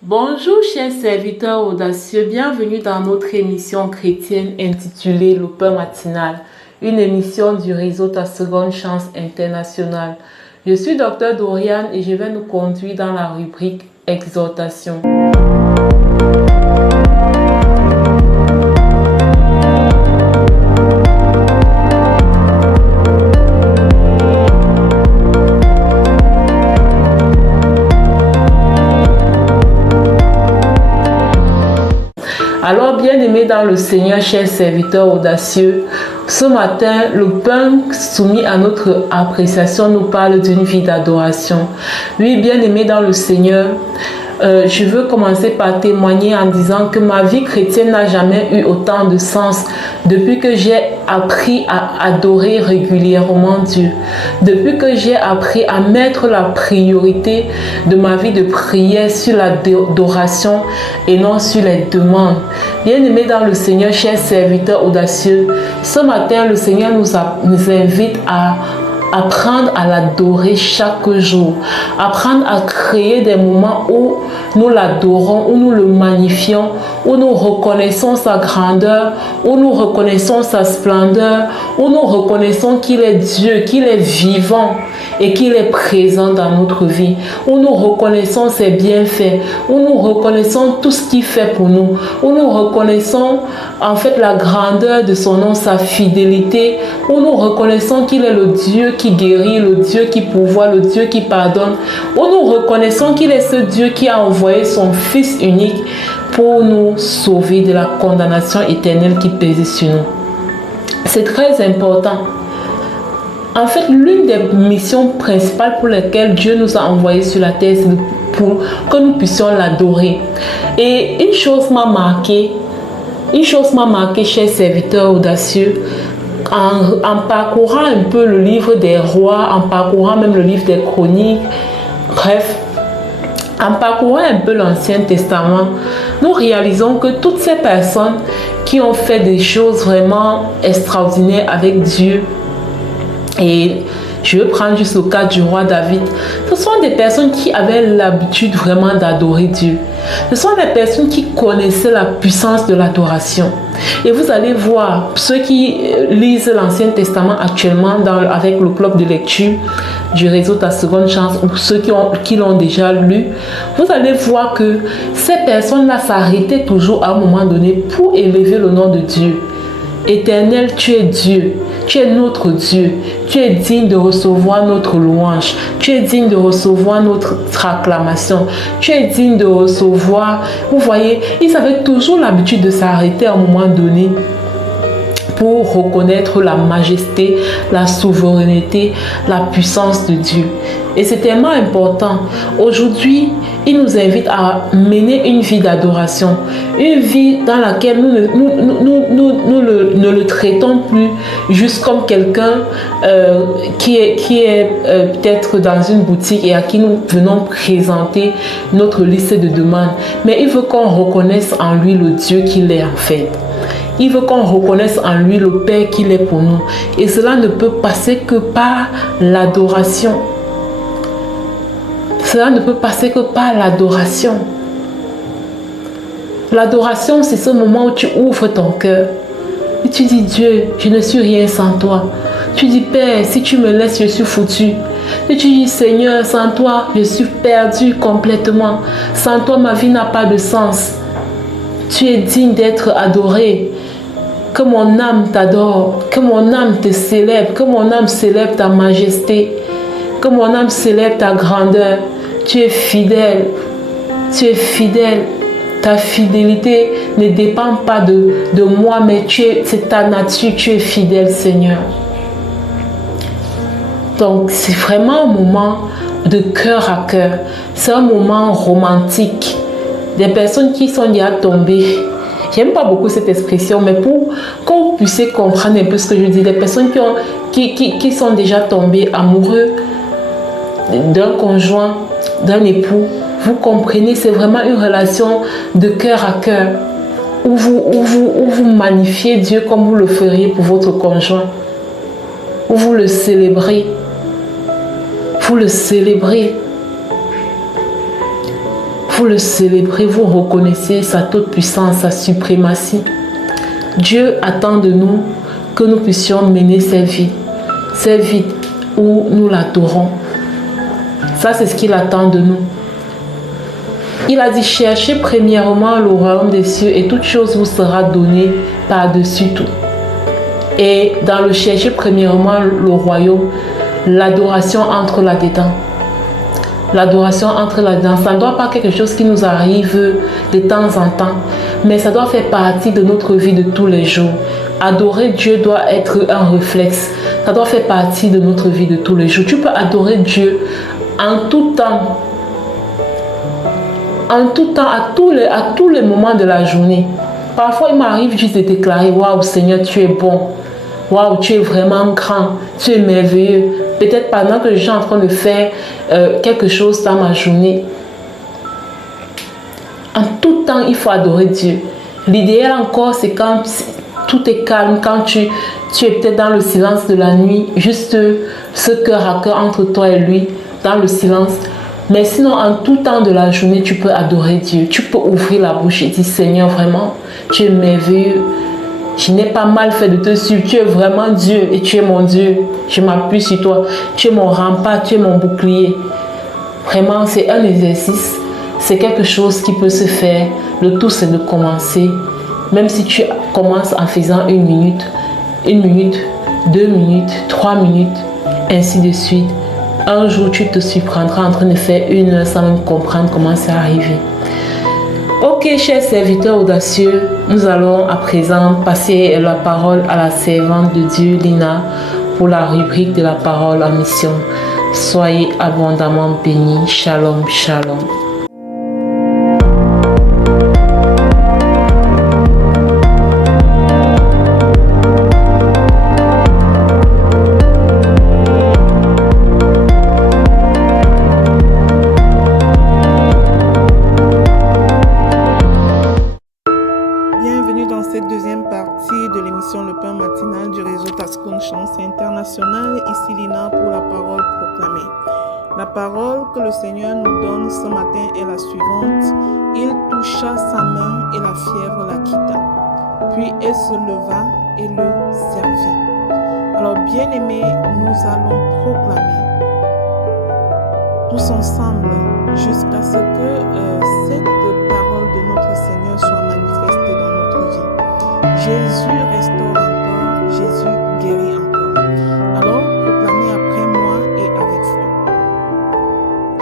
Bonjour chers serviteurs audacieux, bienvenue dans notre émission chrétienne intitulée Le Pain Matinal, une émission du réseau Ta Seconde Chance International. Je suis Dr Doriane et je vais nous conduire dans la rubrique Exhortation. Alors, bien-aimés dans le Seigneur, chers serviteurs audacieux, ce matin, le pain soumis à notre appréciation nous parle d'une vie d'adoration. Oui, bien-aimés dans le Seigneur, je veux commencer par témoigner en disant que ma vie chrétienne n'a jamais eu autant de sens depuis que j'ai appris à adorer régulièrement Dieu. Depuis que j'ai appris à mettre la priorité de ma vie de prière sur l'adoration et non sur les demandes. Bien-aimés dans le Seigneur, chers serviteurs audacieux, ce matin, le Seigneur nous invite à apprendre à l'adorer chaque jour, apprendre à créer des moments où nous l'adorons, où nous le magnifions, où nous reconnaissons sa grandeur, où nous reconnaissons sa splendeur, où nous reconnaissons qu'il est Dieu, qu'il est vivant et qu'il est présent dans notre vie, où nous reconnaissons ses bienfaits, où nous reconnaissons tout ce qu'il fait pour nous, où nous reconnaissons en fait la grandeur de son nom, sa fidélité, où nous reconnaissons qu'il est le Dieu qui guérit, le Dieu qui pourvoit, le Dieu qui pardonne, où nous reconnaissons qu'il est ce Dieu qui a envoyé son Fils unique pour nous sauver de la condamnation éternelle qui pèse sur nous. C'est très important. En fait, l'une des missions principales pour lesquelles Dieu nous a envoyés sur la terre, c'est pour que nous puissions l'adorer. Et une chose m'a marqué, chers serviteurs audacieux, en parcourant un peu le livre des rois, en parcourant même le livre des chroniques, bref, en parcourant un peu l'Ancien Testament, nous réalisons que toutes ces personnes qui ont fait des choses vraiment extraordinaires avec Dieu, et je vais prendre juste le cas du roi David, ce sont des personnes qui avaient l'habitude vraiment d'adorer Dieu. Ce sont des personnes qui connaissaient la puissance de l'adoration. Et vous allez voir, ceux qui lisent l'Ancien Testament actuellement avec le club de lecture du réseau Ta Seconde Chance, ou ceux qui l'ont déjà lu, vous allez voir que ces personnes-là s'arrêtaient toujours à un moment donné pour élever le nom de Dieu. Éternel, tu es Dieu. Tu es notre Dieu. Tu es digne de recevoir notre louange. Tu es digne de recevoir notre acclamation. Tu es digne de recevoir... Vous voyez, ils avaient toujours l'habitude de s'arrêter à un moment donné pour reconnaître la majesté, la souveraineté, la puissance de Dieu. Et c'est tellement important. Aujourd'hui, il nous invite à mener une vie d'adoration. Une vie dans laquelle nous ne le traitons plus juste comme quelqu'un qui est peut-être dans une boutique et à qui nous venons présenter notre liste de demandes. Mais il veut qu'on reconnaisse en lui le Dieu qu'il est en fait. Il veut qu'on reconnaisse en lui le Père qu'il est pour nous. Et cela ne peut passer que par l'adoration. Cela ne peut passer que par l'adoration. L'adoration, c'est ce moment où tu ouvres ton cœur. Et tu dis, Dieu, je ne suis rien sans toi. Tu dis, Père, si tu me laisses, je suis foutu. Et tu dis, Seigneur, sans toi, je suis perdu complètement. Sans toi, ma vie n'a pas de sens. Tu es digne d'être adoré. Que mon âme t'adore, que mon âme te célèbre, que mon âme célèbre ta majesté, que mon âme célèbre ta grandeur. Tu es fidèle, tu es fidèle. Ta fidélité ne dépend pas de moi, mais c'est ta nature, tu es fidèle, Seigneur. Donc, c'est vraiment un moment de cœur à cœur. C'est un moment romantique. Des personnes qui sont déjà tombées. J'aime pas beaucoup cette expression, mais pour que vous puissiez comprendre un peu ce que je dis, des personnes qui sont déjà tombées amoureux d'un conjoint, d'un époux, vous comprenez, c'est vraiment une relation de cœur à cœur, où vous magnifiez Dieu comme vous le feriez pour votre conjoint, où vous le célébrez. Vous le célébrez. vous le célébrez, vous reconnaissez sa toute puissance, sa suprématie. Dieu attend de nous que nous puissions mener ces vies où nous l'adorons. Ça, c'est ce qu'il attend de nous. Il a dit, cherchez premièrement le royaume des cieux et toute chose vous sera donnée par-dessus tout. Et dans le chercher premièrement le royaume, l'adoration entre là-dedans. L'adoration entre là-dedans, ça ne doit pas être quelque chose qui nous arrive de temps en temps, mais ça doit faire partie de notre vie de tous les jours. Adorer Dieu doit être un réflexe. Ça doit faire partie de notre vie de tous les jours. Tu peux adorer Dieu en tout temps. En tout temps, à tous les moments de la journée. Parfois, il m'arrive juste de déclarer, waouh Seigneur, tu es bon. Waouh, tu es vraiment grand. Tu es merveilleux. Peut-être pendant que je suis en train de faire quelque chose dans ma journée. En tout temps, il faut adorer Dieu. L'idéal encore, c'est quand tout est calme, quand tu es peut-être dans le silence de la nuit, juste ce cœur à cœur entre toi et lui, dans le silence. Mais sinon, en tout temps de la journée, tu peux adorer Dieu. Tu peux ouvrir la bouche et dire, Seigneur, vraiment, tu es merveilleux. Je n'ai pas mal fait de te suivre. Tu es vraiment Dieu et tu es mon Dieu. Je m'appuie sur toi. Tu es mon rempart, tu es mon bouclier. Vraiment, c'est un exercice. C'est quelque chose qui peut se faire. Le tout, c'est de commencer. Même si tu commences en faisant 1 minute, 2 minutes, 3 minutes, ainsi de suite. Un jour, tu te surprendras en train de faire 1 heure sans même comprendre comment c'est arrivé. Ok, chers serviteurs audacieux, nous allons à présent passer la parole à la servante de Dieu, Lina, pour la rubrique de la parole en mission. Soyez abondamment bénis. Shalom, shalom. Le pain matinal du réseau Tascon Chance International, ici Lina pour la parole proclamée. La parole que le Seigneur nous donne ce matin est la suivante. Il toucha sa main et la fièvre la quitta. Puis elle se leva et le servit. Alors bien-aimés, nous allons proclamer tous ensemble jusqu'à ce que cette parole de notre Seigneur soit manifestée dans notre vie. Jésus restaure encore, Jésus guérit encore. Alors, proclamez après moi et avec foi.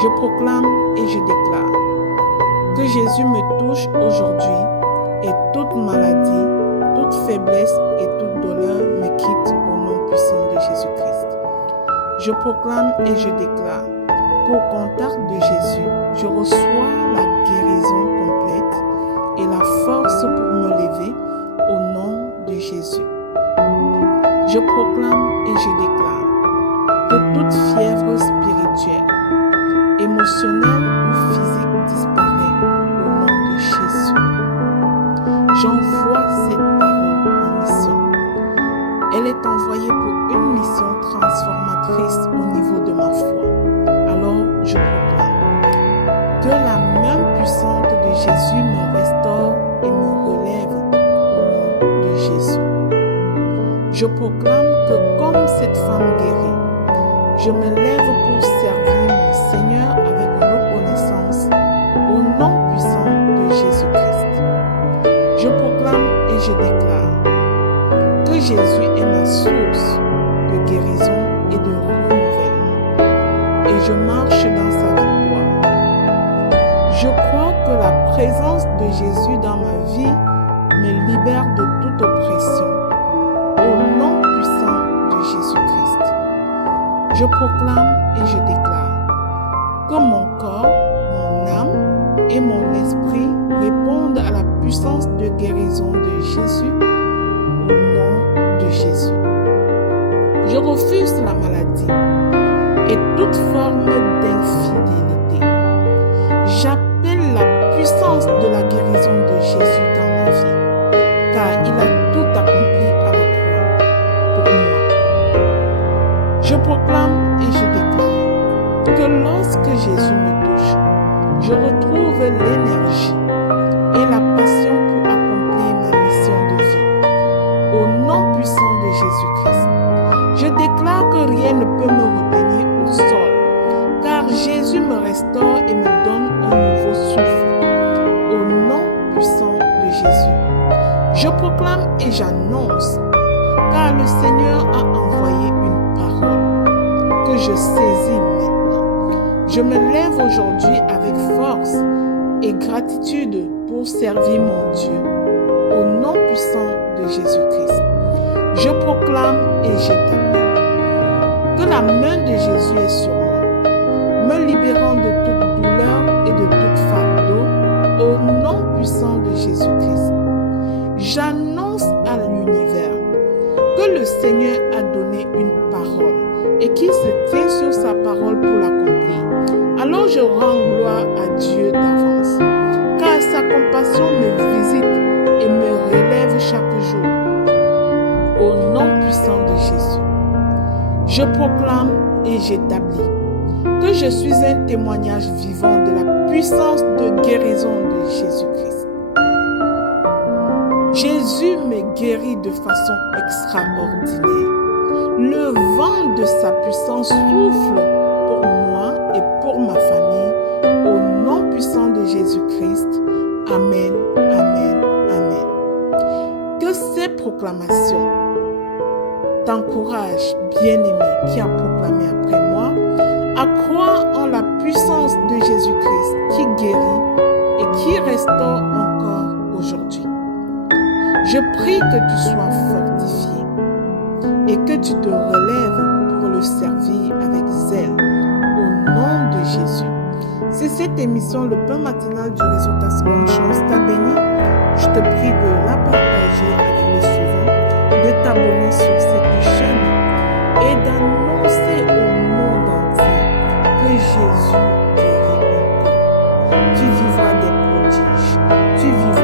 Je proclame et je déclare que Jésus me touche aujourd'hui et toute maladie, toute faiblesse et toute douleur me quitte au nom puissant de Jésus-Christ. Je proclame et je déclare qu'au contact de Jésus, je reçois la guérison complète et la force pour me lever au nom de Jésus. Je proclame et je déclare que toute fièvre spirituelle, émotionnelle ou physique disparaît au nom de Jésus. J'envoie cette parole en mission. Elle est envoyée pour une mission transformatrice au niveau de ma foi. Alors je proclame que la main puissante de Jésus me restaure et me relève au nom de Jésus. Je proclame que comme cette femme guérie, je me lève pour servir mon Seigneur avec reconnaissance au nom puissant de Jésus-Christ. Je proclame et je déclare que Jésus est ma source de guérison et de renouvellement et je marche dans sa victoire. Je crois que la présence de Jésus dans ma vie me libère de toute oppression au nom puissant de Jésus-Christ. Je proclame et je déclare que mon corps, mon âme et mon esprit répondent à la puissance de guérison de Jésus au nom de Jésus. Je refuse la maladie et toute forme d'infidélité. J'appelle la puissance de la guérison de Jésus dans ma vie, car il a tout accompli à la croix pour moi. Je proclame et je déclare que lorsque Jésus me touche, je retrouve l'énergie et la passion pour accomplir ma mission de vie. Au nom puissant de Jésus-Christ, je déclare que rien ne peut me retenir au sol, car Jésus me restaure et me donne un nouveau souffle. Au nom puissant de Jésus, je proclame et j'annonce, car le Seigneur a envoyé une parole que je saisis maintenant. Je me lève aujourd'hui avec force et gratitude pour servir mon Dieu. Au nom puissant de Jésus-Christ, je proclame et j'établis que la main de Jésus est sur moi, me libérant de toute douleur et de tout fardeau. Au nom puissant de Jésus-Christ, j'annonce à l'univers que le Seigneur a donné une parole et qu'il se tient sur sa parole pour l'accomplir. Alors je rends gloire à Dieu d'avance, car sa compassion me visite et me relève chaque jour. Au nom puissant de Jésus, je proclame et j'établis que je suis un témoignage vivant de la puissance de guérison de Jésus-Christ. Jésus me guérit de façon extraordinaire. Le vent de sa puissance souffle pour moi et pour ma famille. Au nom puissant de Jésus-Christ. Amen, amen, amen. Que ces proclamations t'encouragent, bien-aimé qui a proclamé après moi, à croire en la puissance de Jésus-Christ qui guérit et qui restaure encore aujourd'hui. Je prie que tu sois fortifié et que tu te relèves pour le servir avec zèle. Au nom de Jésus. Si cette émission, le pain matinal du réseau Ta Seconde Chance, t'a béni, je te prie de la partager avec le suivant, de t'abonner sur cette chaîne et d'annoncer au monde entier que Jésus guérit encore. Tu vivras des prodiges, tu vivras